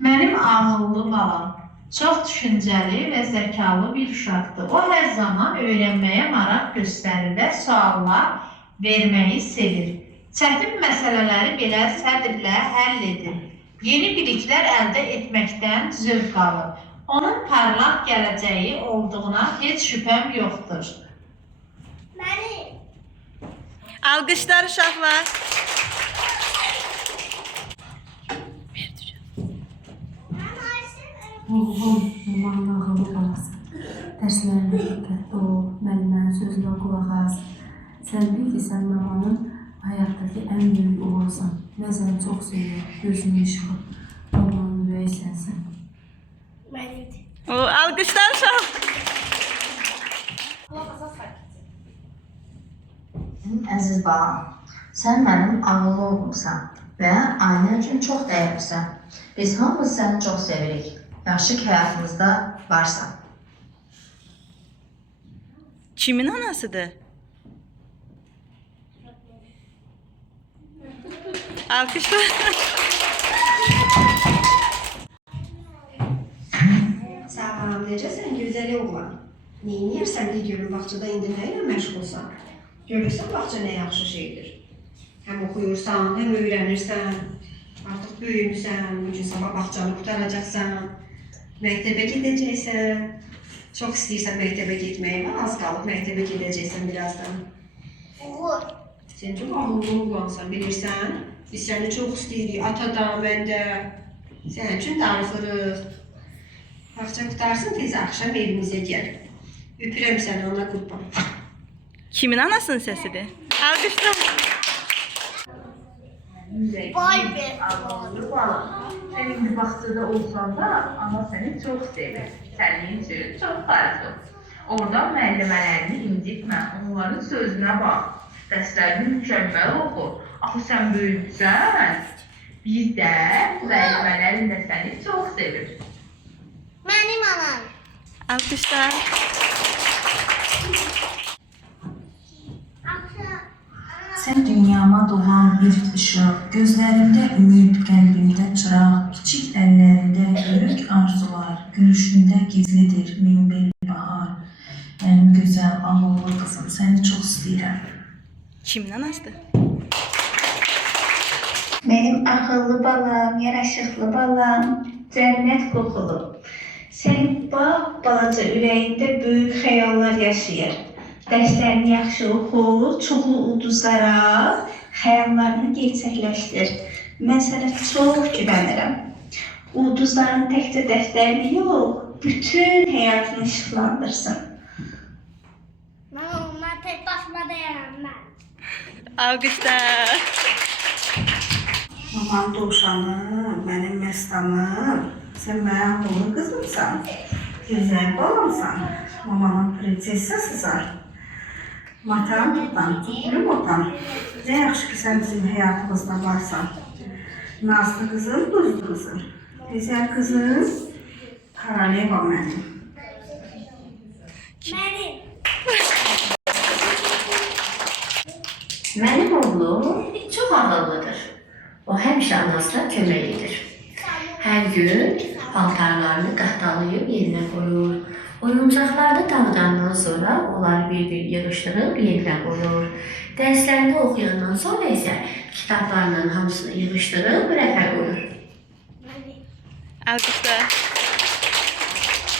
Mənim ağıllı balam çox düşüncəli və zəkalı bir uşaqdır. O hər zaman öyrənməyə maraq göstərir və suallar verməyi sevir. Çətin məsələləri belə səbirlə həll edir. Yeni biliklər əldə etməkdən zövq alır. Onun parlaq gələcəyi olduğuna heç şübhəm yoxdur. Alqışlar uşaqlar. Oğlum, mamanın ağıllı balası. Dərslərində diqqətli ol, müəllimənin sözünə qulaq as. Sən bil ki, sən mamanın həyatdakı ən böyük oğulsan. Və səni çox sevir, gözünü işıqlı. Mamanın ürəyi sənsən. Alqışlar uşaqlar. Əziz balam, sən mənim ağıllı oğlumsan və ailən üçün çox dəyərlisən. Biz hamımız səni çox sevirik. Yaxşı ki, həyatımızda varsan. Kimin anasıdır? Alqışlar. Salam, necəsən gözəl oğlan? Neyniyərsən de görüm, bağçada indi nə ilə məşğulsan? Görürsən, bağça nə yaxşı şeydir. Həm oxuyursan, həm öyrənirsən. Artıq böyümüsən, bugün sabah bağçanı qutaracaqsan. Məktəbə gedəcəksən. Çox istəyirsən məktəbə getməyi və az qalıb məktəbə gedəcəksən birazdan. Sən çox ağıllı oğlansan, bilirsən. Biz səni çox istəyirik, atadan, məndə. Sənin üçün darıxırıq. Bağça qutarsın, tez axşam evimizə gəl. Öpürəm səni, ona qurban. Kimin anasının səsidir? Alqışlar. Vay be! Ağıllı balam. Sen indi bağçada olsan da ama seni çok sevir. Senin için çok fazla. Orada müəllimələrini incitmə, onların sözünə bax. Dərslərini mükəmməl oxu. Axı sən böyüksən. Biz də müəllimələrin də səni çox sevir. Mənim anam. Alqışlar. Sən dünyama doğan bir ışıq, gözlərində ümid, qəlbində çıraq, kiçik əllərində böyük arzular, gülüşündə gizlidir min bir bahar. Mənim gözəl, ağıllı qızım, səni çox istəyirəm. Kimin anasıdır? Mənim ağıllı balam, yaraşıqlı balam, cənnət qoxulu. Sənin balaca ürəyində böyük xəyallar yaşayır. Dərslərini yaxşı oxu, çoxlu ulduzlara xəyallarını gerçəkləşdir. Mən sənə çox güvənirəm. Ulduzların təkcə dəftərini yox, bütün həyatını işıqlandırsın. Mən onunla tək başıma dayanmam. Alqışlar. Aman dovşanım, mənim məstanım. Sən mənim ağıllı qızımsan. Gözəl balamsan. Mamanın prinsessasısan. Matam tutan, tutulum otam. Nə yaxşı ki, sən bizim həyatımızda varsan. Nazlı qızım, duzlu qızım. Gözəl qızım, Karaleva mənim. Mənim. Mənim oğlum çox ağıllıdır. O həmişə anasına kömək edir. Hər gün paltarlarını qatdalayıb yerinə qoyur. Oyuncaqlarını dağıdandan sonra onları bir-bir yığışdırıb yerinə qoyur. Dərslərini oxuyandan sonra isə kitablarının hamısını yığışdırıb rəfə qoyur. Alqışlar.